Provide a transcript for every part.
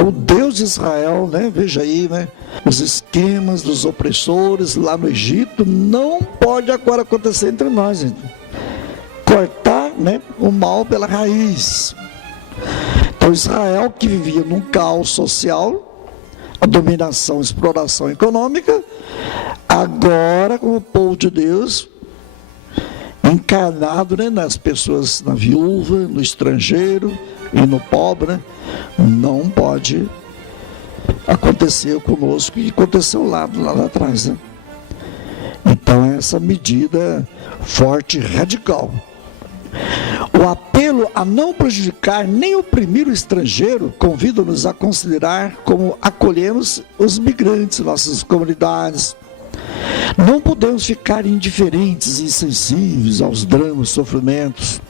Então o Deus de Israel, né, veja aí, né, os esquemas dos opressores lá no Egito, não pode agora acontecer entre nós, gente. Cortar, né, o mal pela raiz. Então Israel, que vivia num caos social, a dominação, a exploração econômica, agora como povo de Deus, encarnado, né, nas pessoas, na viúva, no estrangeiro e no pobre, né, não pode acontecer conosco e aconteceu lá atrás, né? Então essa medida forte e radical. O apelo a não prejudicar nem oprimir o estrangeiro convida-nos a considerar como acolhemos os migrantes, nossas comunidades. Não podemos ficar indiferentes e insensíveis aos dramas, sofrimentos.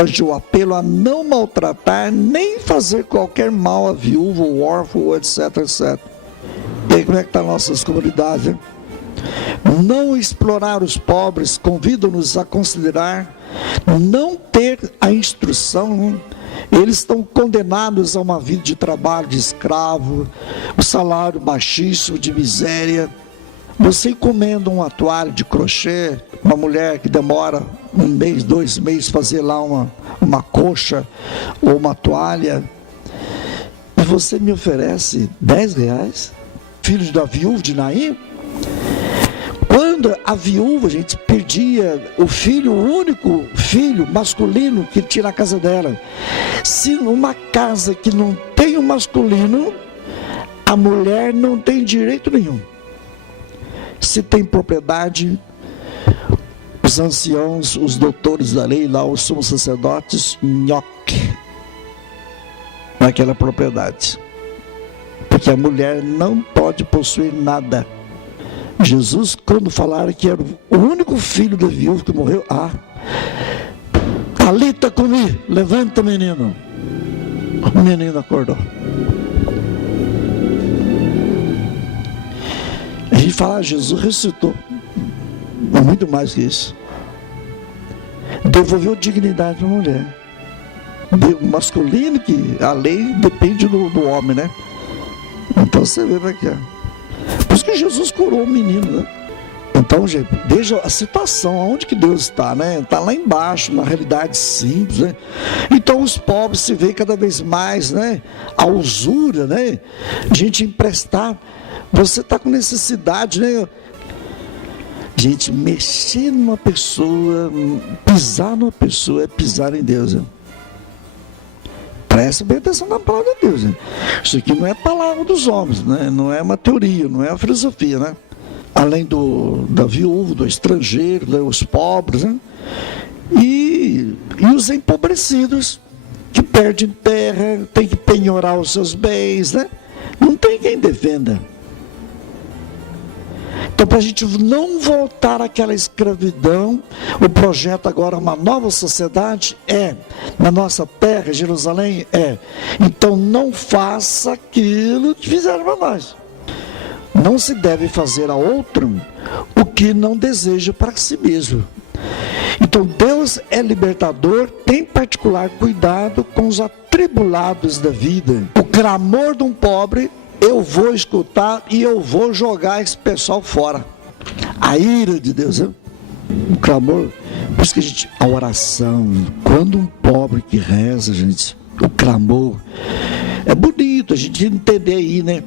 Então, o apelo a não maltratar nem fazer qualquer mal a viúva, ou órfão, etc, etc. E aí, como é que estão nossas comunidades, hein? Não explorar os pobres convida-nos a considerar não ter a instrução, né? Eles estão condenados a uma vida de trabalho de escravo, o salário baixíssimo, de miséria. Você encomenda um atuário de crochê, uma mulher que demora 1 mês, 2 meses fazer lá uma coxa ou uma toalha, e você me oferece R$10, filho da viúva de Naim. Quando a viúva, gente, perdia o filho, o único filho masculino que tinha na casa dela. Se numa casa que não tem o masculino, a mulher não tem direito nenhum. Se tem propriedade, os anciãos, os doutores da lei, lá os sumos sacerdotes, nhoque naquela propriedade. Porque a mulher não pode possuir nada. Jesus, quando falaram que era o único filho da viúva que morreu, Talita cumi, levanta, menino. O menino acordou. A gente fala, Jesus ressuscitou. Muito mais que isso. Devolveu dignidade para a mulher. O masculino, que a lei depende do homem, né? Então você vê para cá. Por isso que Jesus curou o menino, né? Então, gente, veja a situação, aonde que Deus está, né? Está lá embaixo, na realidade simples, né? Então os pobres se veem cada vez mais, né? A usura, né? Gente emprestar. Você está com necessidade, né? Gente, mexer numa pessoa, pisar numa pessoa é pisar em Deus, né? Presta bem atenção na palavra de Deus, né? Isso aqui não é palavra dos homens, né? Não é uma teoria, não é uma filosofia, né? Além da viúva, do estrangeiro, dos pobres, né? E os empobrecidos, que perdem terra, tem que penhorar os seus bens, né? Não tem quem defenda. Então, para a gente não voltar àquela escravidão, o projeto agora, uma nova sociedade, na nossa terra, Jerusalém, então não faça aquilo que fizeram para nós. Não se deve fazer a outro o que não deseja para si mesmo. Então Deus é libertador, tem particular cuidado com os atribulados da vida. O clamor de um pobre, eu vou escutar e eu vou jogar esse pessoal fora. A ira de Deus, né? O clamor, por isso que a oração, quando um pobre que reza, gente, o clamor, é bonito a gente entender aí, né?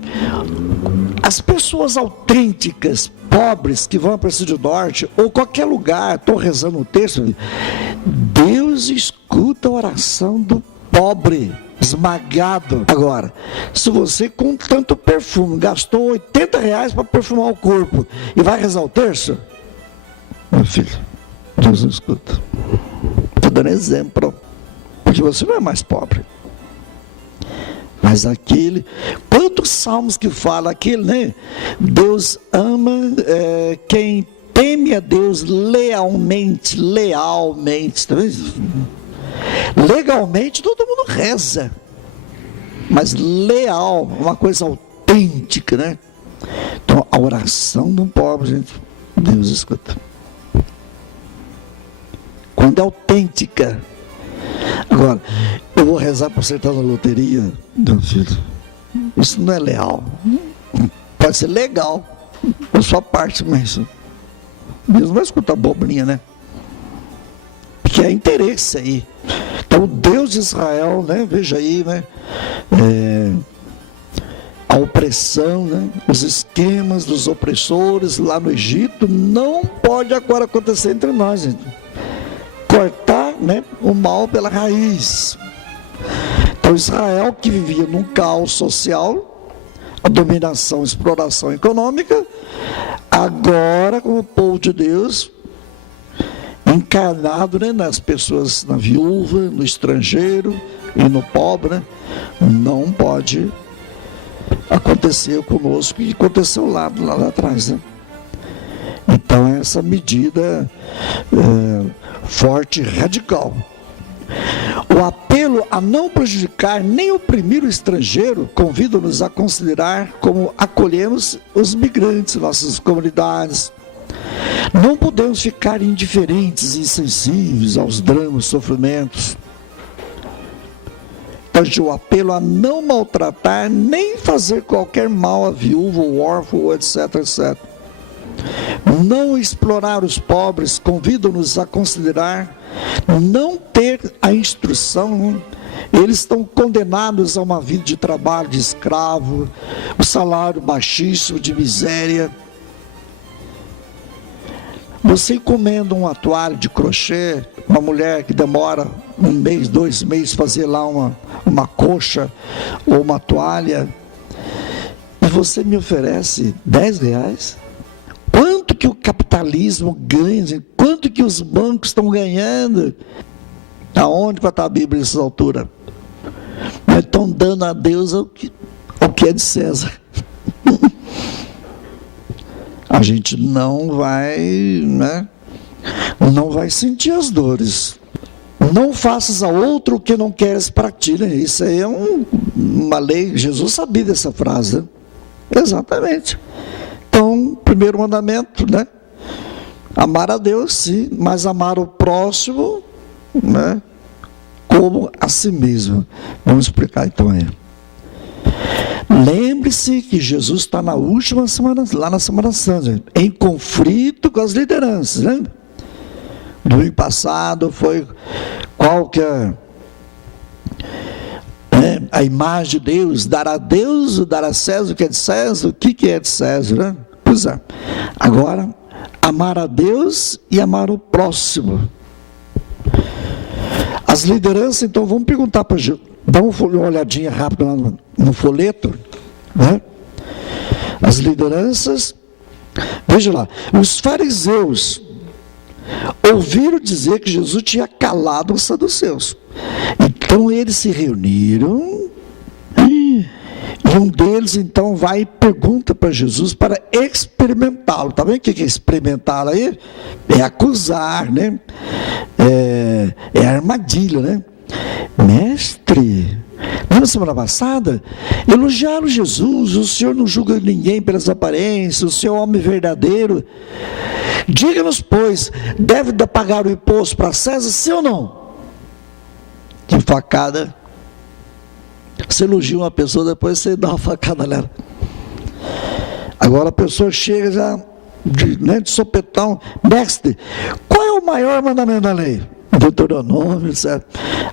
As pessoas autênticas, pobres, que vão para a Cidade do Norte, ou qualquer lugar, estou rezando um texto, Deus escuta a oração do pobre, esmagado. Agora, se você com tanto perfume gastou R$80 para perfumar o corpo e vai rezar o terço, meu filho, Deus não escuta. Estou dando exemplo, porque você não é mais pobre. Mas aquele, quantos salmos que fala aquele, né? Deus ama quem teme a Deus lealmente, tá vendo? Legalmente todo mundo reza, mas leal, uma coisa autêntica, né? Então a oração de um pobre, gente, Deus escuta. Quando é autêntica, Agora, eu vou rezar para você estar na loteria, meu filho. Isso não é leal. Pode ser legal, a sua parte, mas Deus não vai escutar abobrinha, né? Porque é interesse aí. Então, o Deus de Israel, né? Veja aí, né? A opressão, né? Os esquemas dos opressores lá no Egito não pode agora acontecer entre nós, gente. Cortar, né, o mal pela raiz. Então, Israel, que vivia num caos social, a dominação, exploração econômica, agora, como povo de Deus, encarnado, né, nas pessoas, na viúva, no estrangeiro e no pobre, né, não pode acontecer conosco e aconteceu lá atrás, né? Então, essa medida forte e radical. O apelo a não prejudicar nem oprimir o estrangeiro convida-nos a considerar como acolhemos os migrantes em nossas comunidades. Não podemos ficar indiferentes e insensíveis aos dramas, sofrimentos. Então, o apelo a não maltratar nem fazer qualquer mal a viúva, ou órfão, etc, etc. Não explorar os pobres convida-nos a considerar não ter a instrução, né? Eles estão condenados a uma vida de trabalho de escravo, o salário baixíssimo, de miséria. Você encomenda um atuário de crochê, uma mulher que demora 1 mês, 2 meses fazer lá uma coxa ou uma toalha, e você me oferece R$10? Quanto que o capitalismo ganha? Quanto que os bancos estão ganhando? Aonde vai estar a Bíblia nessa altura? Estão dando a Deus o que é de César. A gente não vai, né? Não vai sentir as dores. Não faças a outro o que não queres para ti, né? Isso aí é uma lei. Jesus sabia dessa frase, né? Exatamente. Então, primeiro mandamento, né? Amar a Deus, sim, mas amar o próximo, né? Como a si mesmo. Vamos explicar então aí. Lembre-se que Jesus está na última semana, lá na Semana Santa, em conflito com as lideranças, né? Domingo passado foi qual que é a imagem de Deus, dar a Deus, dar a César o que é de César, o que é de César, né? Pois é. Agora, amar a Deus e amar o próximo. As lideranças, então, vamos perguntar para Jesus. Dá uma olhadinha rápida lá no folheto, né? As lideranças, veja lá, os fariseus ouviram dizer que Jesus tinha calado os saduceus. Então eles se reuniram e um deles então vai e pergunta para Jesus para experimentá-lo. Está vendo o que é experimentá-lo aí? É acusar, né? É armadilha, né? Mestre, na semana passada elogiaram Jesus. O Senhor não julga ninguém pelas aparências, o Senhor é homem verdadeiro. Diga-nos, pois, deve pagar o imposto para César, sim ou não? Que facada. Você elogia uma pessoa, depois você dá uma facada nela. Agora a pessoa chega já de sopetão. Mestre, qual é o maior mandamento da lei? Deuteronômio, etc.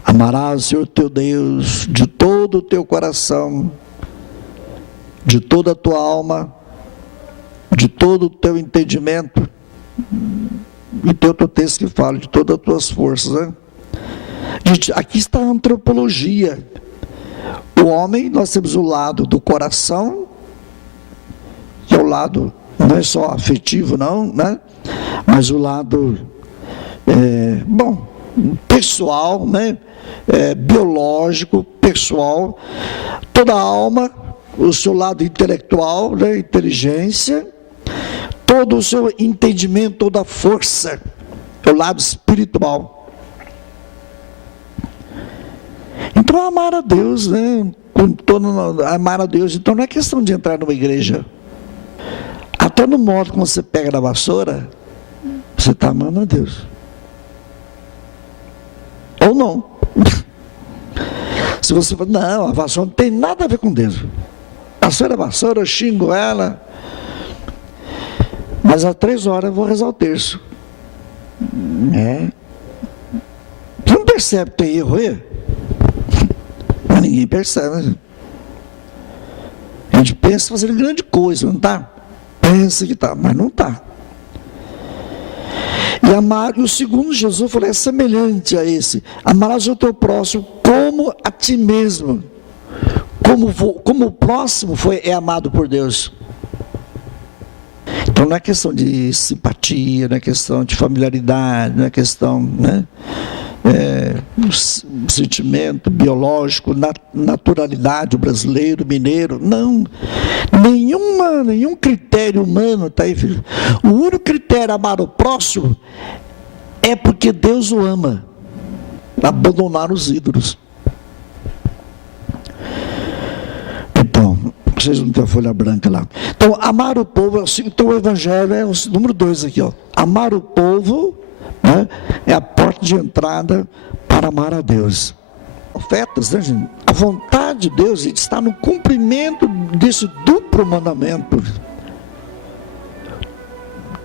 Amarás o Senhor teu Deus de todo o teu coração, de toda a tua alma, de todo o teu entendimento. E tem outro texto que fala de todas as tuas forças, né? Gente, aqui está a antropologia. O homem, nós temos o lado do coração, que é o lado, não é só afetivo não, né? Mas o lado pessoal, né? Biológico, pessoal, toda a alma, o seu lado intelectual, né? Inteligência, todo o seu entendimento, toda a força, o lado espiritual. Então, amar a Deus, né? Amar a Deus, então não é questão de entrar numa igreja. Até no modo como você pega na vassoura, você está amando a Deus. Ou não. Se você fala, não, a vassoura não tem nada a ver com Deus. A vassoura é vassoura, eu xingo ela. Mas às 3 horas eu vou rezar o terço. Você não percebe que tem erro aí? Mas ninguém percebe. A gente pensa fazendo grande coisa, não está? Pensa que está, mas não está. E o segundo Jesus falou, é semelhante a esse. Amarás o teu próximo como a ti mesmo. Como o próximo é amado por Deus. Então não é questão de simpatia, não é questão de familiaridade, não é questão, né, sentimento biológico, naturalidade, o brasileiro, o mineiro, não. Nenhum critério humano está aí, filho. O único critério amar o próximo é porque Deus o ama. Abandonar os ídolos. Então, vocês não têm a folha branca lá. Então, amar o povo, então o evangelho é o número 2 aqui, ó. Amar o povo, né, é a porta de entrada para amar a Deus. Profetas, né, gente? A vontade de Deus está no cumprimento desse duplo mandamento.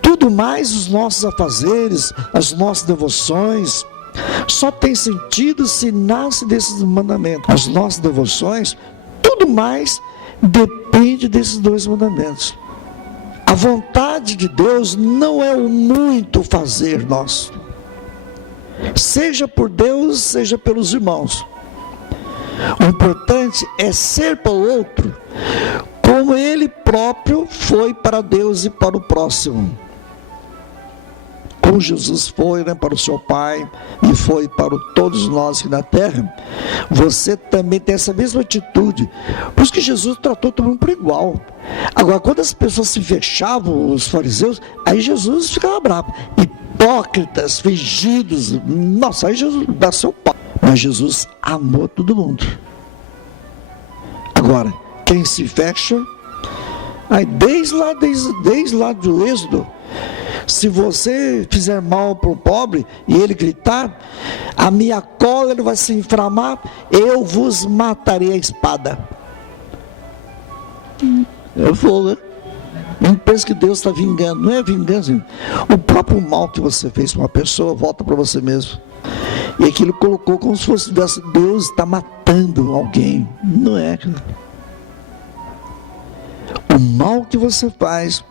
Tudo mais os nossos afazeres, as nossas devoções, só tem sentido se nasce desses mandamentos. As nossas devoções, tudo mais depende desses 2 mandamentos. A vontade de Deus não é o muito fazer nosso, seja por Deus, seja pelos irmãos. O importante é ser para o outro como ele próprio foi para Deus e para o próximo. Como Jesus foi, né, para o seu Pai e foi para todos nós aqui na terra, você também tem essa mesma atitude. Por isso que Jesus tratou todo mundo por igual. Agora, quando as pessoas se fechavam, os fariseus, aí Jesus ficava bravo. Hipócritas, fingidos, nossa, aí Jesus dá seu pau. Mas Jesus amou todo mundo. Agora, quem se fecha, aí desde lá do Êxodo, se você fizer mal para o pobre e ele gritar, a minha cólera vai se inflamar, eu vos matarei a espada. Eu vou, né? Não pensa que Deus está vingando, não é vingança. O próprio mal que você fez para uma pessoa volta para você mesmo. E aquilo colocou como se fosse Deus está matando alguém. Não é. O mal que você faz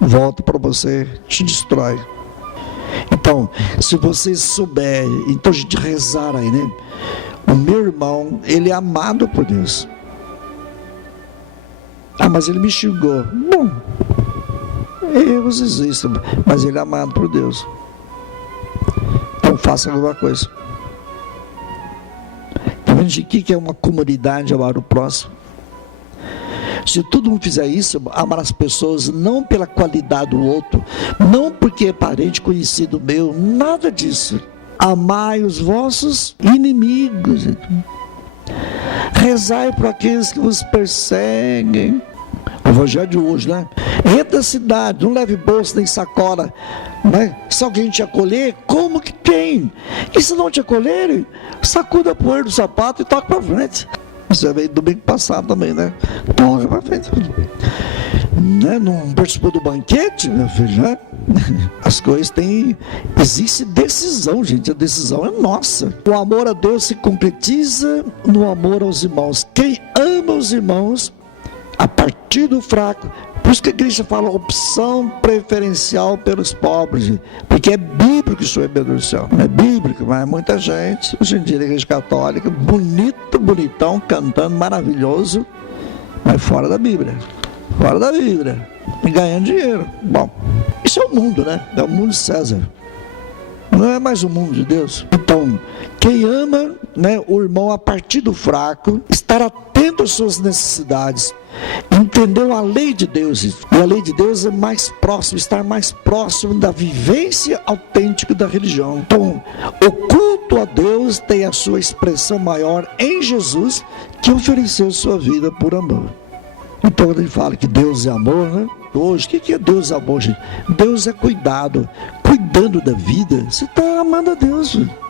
volta para você, te destrói. Então, se você souber, então a gente rezar aí, né? O meu irmão, ele é amado por Deus. Ah, mas ele me xingou. Bom, erros existem, mas ele é amado por Deus. Então faça alguma coisa. Então, o que é uma comunidade amar o próximo? Se todo mundo fizer isso, amar as pessoas não pela qualidade do outro, não porque é parente conhecido meu, nada disso. Amai os vossos inimigos, rezai por aqueles que vos perseguem. O evangelho de hoje, né? Entra na cidade, não leve bolsa nem sacola, né? Se alguém te acolher, como que tem? E se não te acolherem, sacuda a poeira do sapato e toca para frente. Você veio domingo passado também, né? Toca para frente. Né? Não participou do banquete, meu filho, né? As coisas têm... Existe decisão, gente. A decisão é nossa. O amor a Deus se concretiza no amor aos irmãos. Quem ama os irmãos, a partir do fraco... Por isso que a igreja fala opção preferencial pelos pobres, porque é bíblico isso, é meu Deus do céu. Não é bíblico, mas muita gente, hoje em dia na igreja católica, bonitão, cantando, maravilhoso, mas fora da Bíblia. Fora da Bíblia. E ganhando dinheiro. Bom, isso é o mundo, né? É o mundo de César. Não é mais o mundo de Deus. Então, quem ama, né, o irmão a partir do fraco, estar atento às suas necessidades, entendeu a lei de Deus, e a lei de Deus é mais próximo, estar mais próximo da vivência autêntica da religião. Então, o culto a Deus tem a sua expressão maior em Jesus, que ofereceu sua vida por amor. Então, quando ele fala que Deus é amor, né? Hoje, o que é Deus é amor, gente? Deus é cuidado, cuidando da vida. Você está amando a Deus, gente.